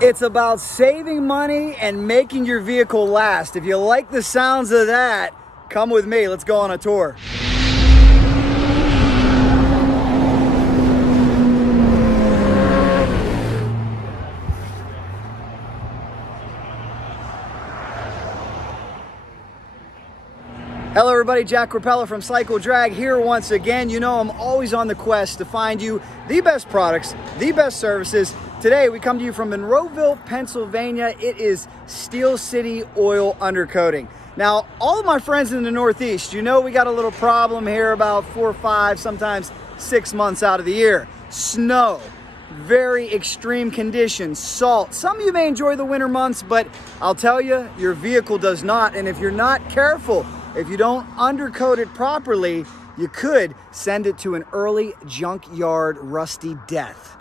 It's about saving money and making your vehicle last. If you like the sounds of that, come with me. Let's go on a tour. Hello everybody, Jack Rapella from Cycle Drag here once again. You know I'm always on the quest to find you the best products, the best services. Today we come to you from Monroeville, Pennsylvania. It is Steel City Oil Undercoating. Now, all of my friends in the Northeast, you know we got a little problem here about 4 or 5, sometimes 6 months out of the year. Snow, very extreme conditions, salt. Some of you may enjoy the winter months, but I'll tell you, your vehicle does not. And if you're not careful, if you don't undercoat it properly, you could send it to an early junkyard rusty death.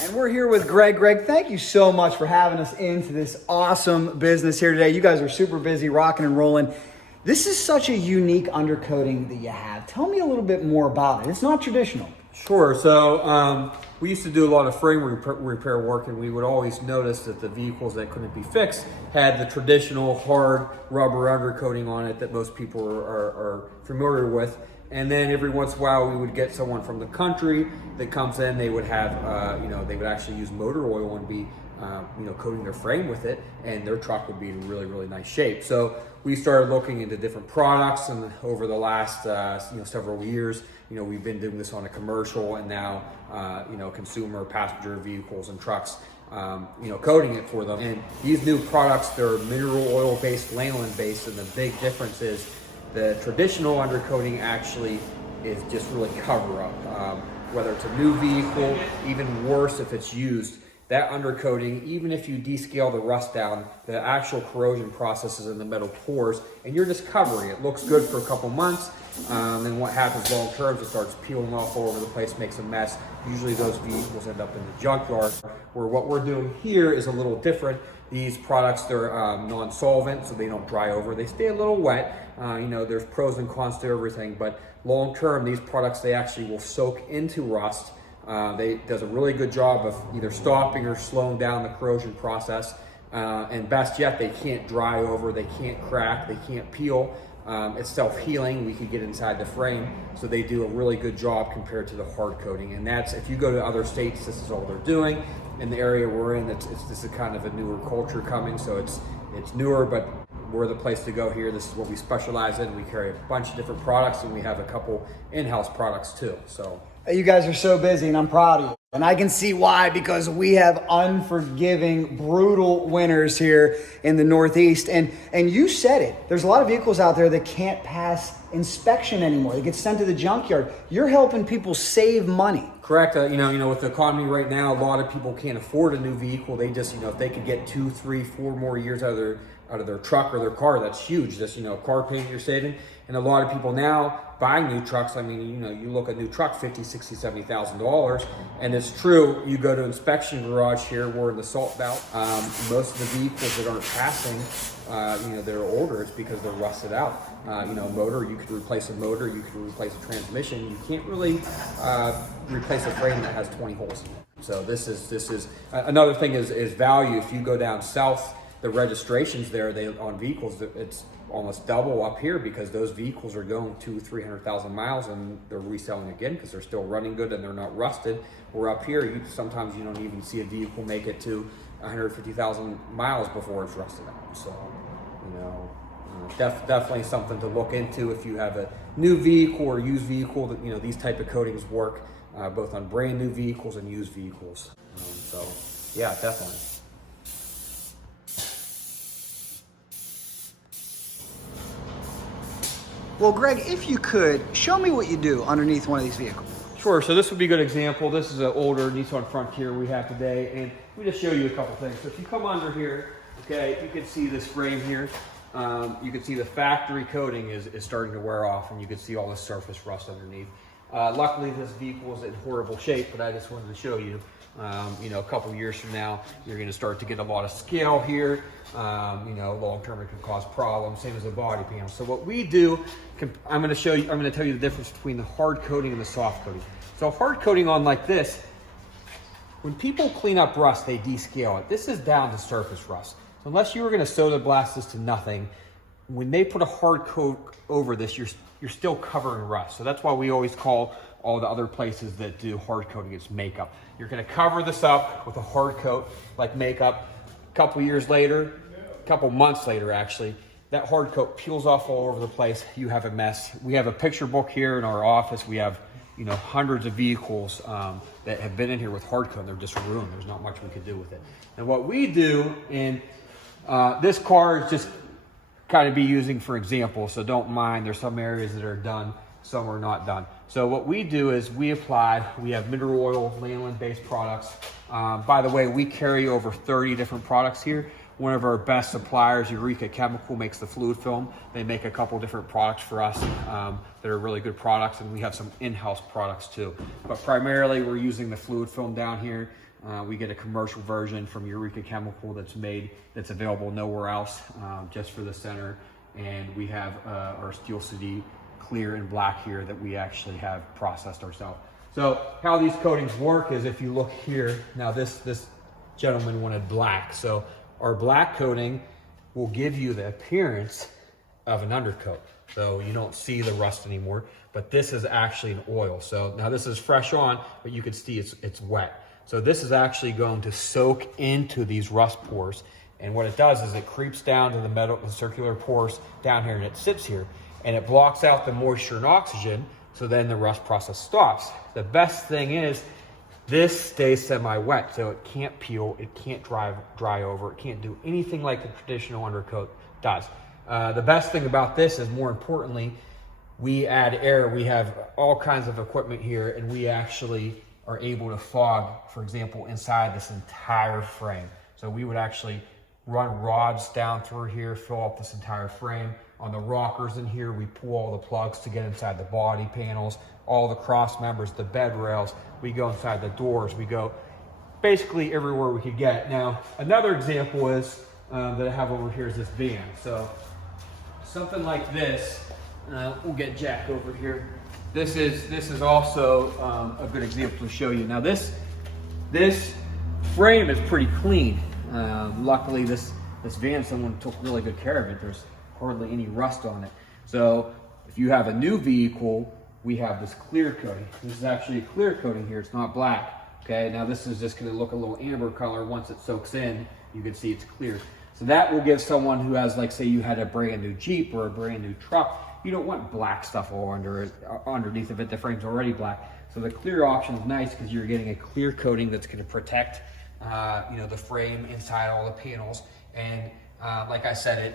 And we're here with Greg. Greg, thank you so much for having us into this awesome business here today. You guys are super busy, rocking and rolling. This is such a unique undercoating that you have. Tell me a little bit more about it. It's not traditional. Sure. So we used to do a lot of frame repair work, and we would always notice that the vehicles that couldn't be fixed had the traditional hard rubber undercoating on it that most people are familiar with. And then every once in a while, we would get someone from the country that comes in. They would have, they would actually use motor oil and be, coating their frame with it, and their truck would be in really, really nice shape. So we started looking into different products, and over the last, several years, we've been doing this on a commercial and now, consumer passenger vehicles and trucks, coating it for them. And these new products, they're mineral oil based, lanolin based, and the big difference is the traditional undercoating actually is just really cover up. Whether it's a new vehicle, even worse if it's used, that undercoating, even if you descale the rust down, the actual corrosion processes in the metal pores, and you're just covering it. It looks good for a couple months, and what happens long term is it starts peeling off all over the place, makes a mess. Usually those vehicles end up in the junkyard, where what we're doing here is a little different. These products, they're non-solvent, so they don't dry over. They stay a little wet. There's pros and cons to everything, but long term, these products, they actually will soak into rust. They does a really good job of either stopping or slowing down the corrosion process. And best yet, they can't dry over, they can't crack, they can't peel. It's self-healing. We could get inside the frame. So they do a really good job compared to the hard coating. And that's, if you go to other states, this is all they're doing. In the area we're in, this is kind of a newer culture coming. So it's newer, but we're the place to go here. This is what we specialize in. We carry a bunch of different products, and we have a couple in-house products too. So You guys are so busy, and I'm proud of you. And I can see why, because we have unforgiving, brutal winters here in the Northeast. And you said it. There's a lot of vehicles out there that can't pass inspection anymore. They get sent to the junkyard. You're helping people save money. Correct. With the economy right now, a lot of people can't afford a new vehicle. They just, if they could get 2, 3, 4 more years out of their truck or their car, that's huge. Just, car payment you're saving. And a lot of people now buying new trucks, you look at a new truck, $50,000, $60,000, $70,000. And it's true, you go to inspection garage here, we're in the salt belt. Most of the vehicles that aren't passing, they're older, it's because they're rusted out. Motor, you could replace a motor, you could replace a transmission. You can't really replace a frame that has 20 holes in it. So this is another thing is value. If you go down south, the registrations there, on vehicles, it's almost double up here because those vehicles are going 200,000-300,000 miles and they're reselling again because they're still running good and they're not rusted. Where up here, sometimes you don't even see a vehicle make it to 150,000 miles before it's rusted out. So, definitely something to look into if you have a new vehicle or used vehicle. That these type of coatings work both on brand new vehicles and used vehicles. So, yeah, definitely. Well, Greg, if you could, show me what you do underneath one of these vehicles. Sure, so this would be a good example. This is an older Nissan Frontier we have today, and we just show you a couple things. So if you come under here, okay, you can see this frame here. You can see the factory coating is starting to wear off, and you can see all the surface rust underneath. Luckily, this vehicle is in horrible shape, but I just wanted to show you. You know, a couple years from now, you're going to start to get a lot of scale here. You know, long term it can cause problems, same as a body panel. So what we do, I'm going to show you, I'm going to tell you the difference between the hard coating and the soft coating. So hard coating on like this, when people clean up rust, they descale it. This is down to surface rust. So unless you were going to soda blast this to nothing, when they put a hard coat over this, you're still covering rust. So that's why we always call all the other places that do hard coating, it's makeup. You're going to cover this up with a hard coat like makeup. A couple years later, a couple months later actually, that hard coat peels off all over the place. You have a mess. We have a picture book here in our office. We have, you know, hundreds of vehicles that have been in here with hard coat and they're just ruined. There's not much we could do with it. And what we do in this car is just kind of be using for example, so don't mind, there's some areas that are done, some are not done. So what we do is we have mineral oil, lanolin-based products. By the way, we carry over 30 different products here. One of our best suppliers, Eureka Chemical, makes the fluid film. They make a couple different products for us that are really good products, and we have some in-house products too. But primarily we're using the fluid film down here. We get a commercial version from Eureka Chemical that's available nowhere else, just for the center. And we have our Steel City clear and black here that we actually have processed ourselves. So how these coatings work is, if you look here, now this gentleman wanted black. So our black coating will give you the appearance of an undercoat. So you don't see the rust anymore, but this is actually an oil. So now this is fresh on, but you can see it's wet. So this is actually going to soak into these rust pores. And what it does is it creeps down to the metal, the circular pores down here, and it sits here and it blocks out the moisture and oxygen. So then the rust process stops. The best thing is this stays semi-wet, so it can't peel, it can't dry over, it can't do anything like the traditional undercoat does. The best thing about this is, more importantly, we add air. We have all kinds of equipment here, and we actually are able to fog, for example, inside this entire frame. So we would actually run rods down through here, fill up this entire frame. On the rockers in here, we pull all the plugs to get inside the body panels, all the cross members, the bed rails. We go inside the doors. We go basically everywhere we could get. Now, another example is that I have over here is this van. So something like this, we'll get Jack over here. This is also a good example to show you. Now this frame is pretty clean. Luckily this van, someone took really good care of it. There's hardly any rust on it. So if you have a new vehicle, we have this clear coating. This is actually a clear coating here. It's not black. Okay, now this is just going to look a little amber color. Once it soaks in, you can see it's clear. So that will give someone who has, like, say you had a brand new Jeep or a brand new truck, you don't want black stuff all underneath of it. The frame's already black. So the clear option is nice because you're getting a clear coating that's going to protect the frame inside all the panels. And like I said,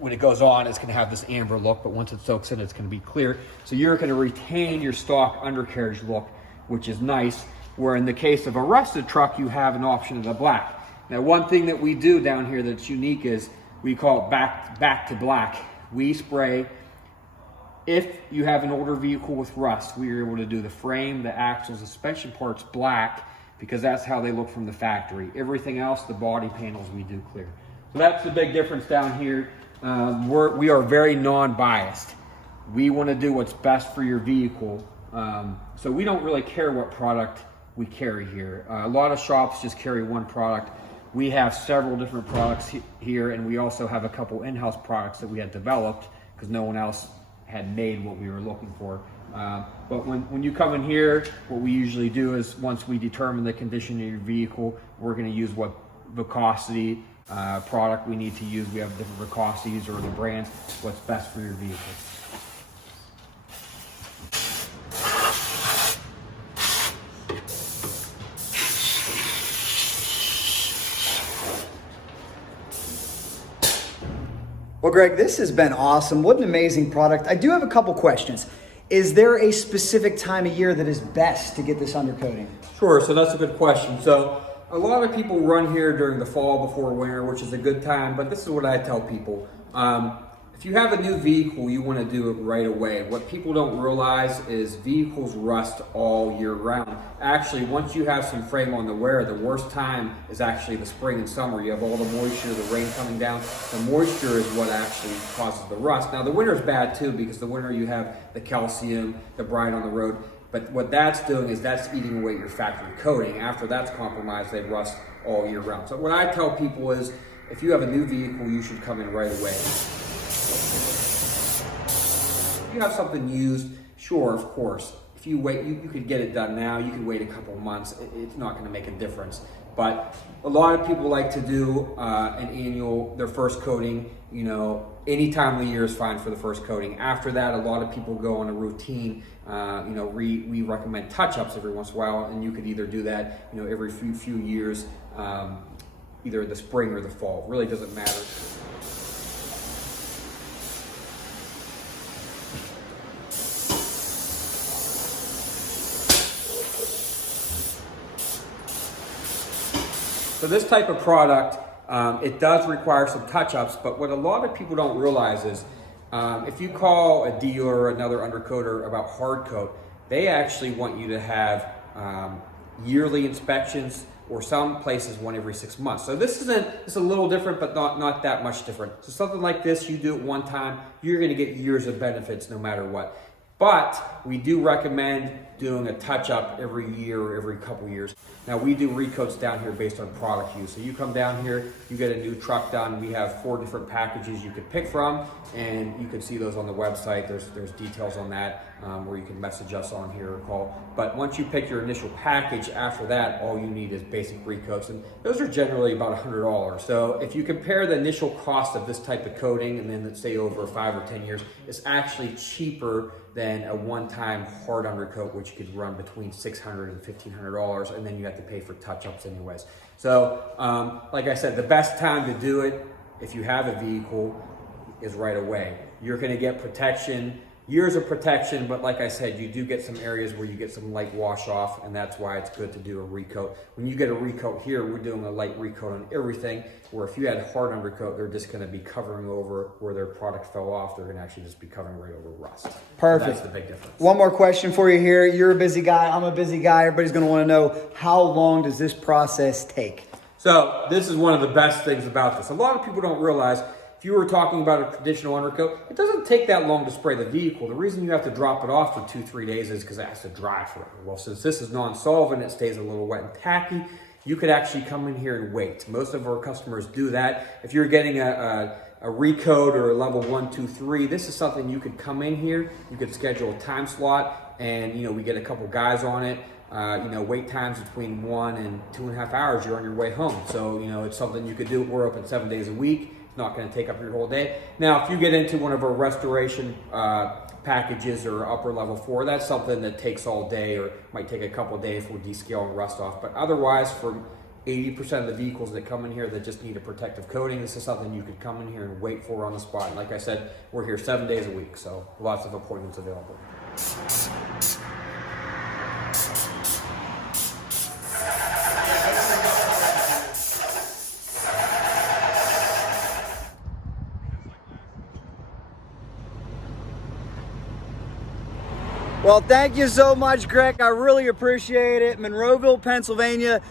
when it goes on, it's going to have this amber look, but once it soaks in, it's going to be clear. So you're going to retain your stock undercarriage look, which is nice. Where in the case of a rusted truck, you have an option of the black. Now, one thing that we do down here that's unique is we call it back to black. We spray. If you have an older vehicle with rust, we are able to do the frame, the axles, the suspension parts black, because that's how they look from the factory. Everything else, the body panels, we do clear. So that's the big difference down here. We are very non-biased. We want to do what's best for your vehicle. So we don't really care what product we carry here. A lot of shops just carry one product. We have several different products here, and we also have a couple in-house products that we had developed because no one else had made what we were looking for. But when you come in here, what we usually do is, once we determine the condition of your vehicle, we're going to use what viscosity product we need to use. We have different viscosities or the brands, what's best for your vehicle. Well, Greg, this has been awesome. What an amazing product. I do have a couple questions. Is there a specific time of year that is best to get this undercoating? Sure, so that's a good question. So a lot of people run here during the fall before winter, which is a good time, but this is what I tell people. If If you have a new vehicle, you want to do it right away. What people don't realize is vehicles rust all year round. Actually, once you have some frame on the wear, the worst time is actually the spring and summer. You have all the moisture, the rain coming down. The moisture is what actually causes the rust. Now, the winter is bad too, because the winter you have the calcium, the brine on the road. But what that's doing is that's eating away your factory coating. After that's compromised, they rust all year round. So what I tell people is, if you have a new vehicle, you should come in right away. If you have something used, sure, of course. If you wait, you could get it done now. You could wait a couple months. It's not going to make a difference. But a lot of people like to do their first coating, any time of the year is fine for the first coating. After that, a lot of people go on a routine. We recommend touch-ups every once in a while, and you could either do that, every few years, either the spring or the fall. It really doesn't matter. So this type of product, it does require some touch-ups, but what a lot of people don't realize is if you call a dealer or another undercoater about hard coat, they actually want you to have yearly inspections, or some places one every 6 months. So it's a little different, but not that much different. So something like this, you do it one time, you're gonna get years of benefits no matter what. But we do recommend doing a touch-up every year or every couple years. Now we do recoats down here based on product use. So you come down here, you get a new truck done. We have 4 different packages you could pick from, and you can see those on the website. There's details on that where you can message us on here or call. But once you pick your initial package, after that, all you need is basic recoats, and those are generally about $100. So if you compare the initial cost of this type of coating, and then let's say over 5 or 10 years, it's actually cheaper than a one-time hard undercoat, which could run between $600 and $1,500, and then you have to pay for touch-ups anyways. So, like I said, the best time to do it, if you have a vehicle, is right away. You're gonna get protection, years of protection, but like I said, you do get some areas where you get some light wash off, and that's why it's good to do a recoat. When you get a recoat here, we're doing a light recoat on everything, where if you had hard undercoat, they're just gonna be covering over where their product fell off. They're gonna actually just be covering right over rust. Perfect. That's the big difference. One more question for you here. You're a busy guy, I'm a busy guy. Everybody's gonna wanna know, how long does this process take? So this is one of the best things about this. A lot of people don't realize, if you were talking about a traditional undercoat, it doesn't take that long to spray the vehicle. The reason you have to drop it off for 2-3 days is because it has to dry forever. Well, since this is non-solvent, it stays a little wet and tacky, you could actually come in here and wait. Most of our customers do that. If you're getting a recoat or a level 1, 2, 3, this is something you could come in here, you could schedule a time slot, and we get a couple guys on it. Wait times between 1 and 2.5 hours, you're on your way home. So, it's something you could do. We're open 7 days a week. Not going to take up your whole day. Now, if you get into one of our restoration packages or upper level 4, that's something that takes all day, or might take a couple of days for descale and rust off. But otherwise, for 80% of the vehicles that come in here that just need a protective coating, this is something you could come in here and wait for on the spot. And like I said, we're here 7 days a week, so lots of appointments available. Well, thank you so much, Greg. I really appreciate it. Monroeville, Pennsylvania,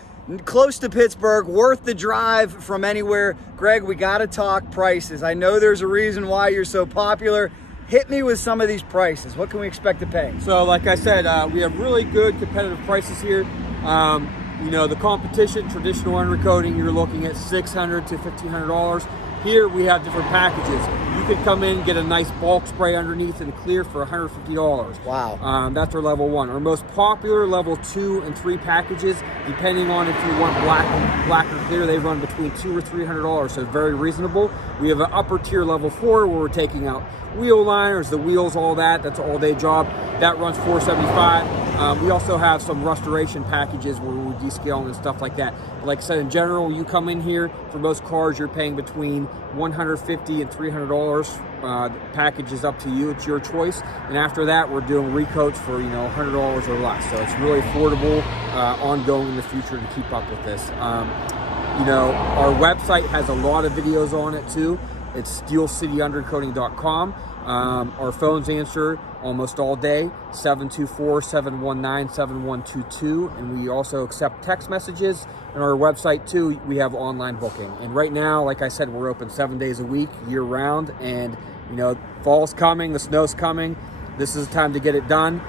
close to Pittsburgh, worth the drive from anywhere. Greg, we got to talk prices. I know there's a reason why you're so popular. Hit me with some of these prices. What can we expect to pay? So, like I said, we have really good competitive prices here. The competition, traditional undercoating, you're looking at $600 to $1,500. Here we have different packages. You could come in, get a nice bulk spray underneath and clear for $150. Wow. That's our level 1. Our most popular level 2 and 3 packages, depending on if you want black or clear, they run between $200 or $300, so very reasonable. We have an upper tier level 4 where we're taking out wheel liners, the wheels, all that. That's an all-day job. That runs $475. We also have some restoration packages where we descale and stuff like that. But like I said, in general, you come in here, for most cars, you're paying between $150 and $300. The package is up to you, it's your choice. And after that, we're doing recoats for $100 or less. So it's really affordable, ongoing in the future to keep up with this. Our website has a lot of videos on it too. It's steelcityundercoating.com. Our phones answer almost all day, 724-719-7122, and we also accept text messages. And our website too, we have online booking. And right now, like I said, we're open 7 days a week, year round. And you know, fall's coming, the snow's coming. This is the time to get it done.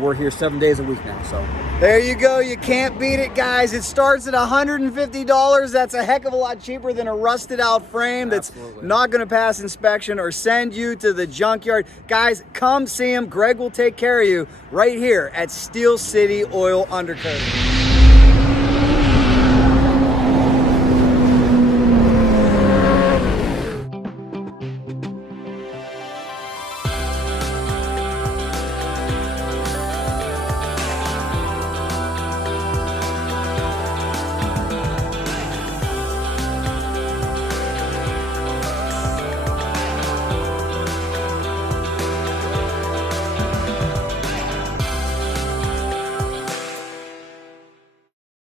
We're here 7 days a week now, so. There you go. You can't beat it, guys. It starts at $150. That's a heck of a lot cheaper than a rusted out frame that's not going to pass inspection or send you to the junkyard. Guys, come see him. Greg will take care of you right here at Steel City Oil Undercoating.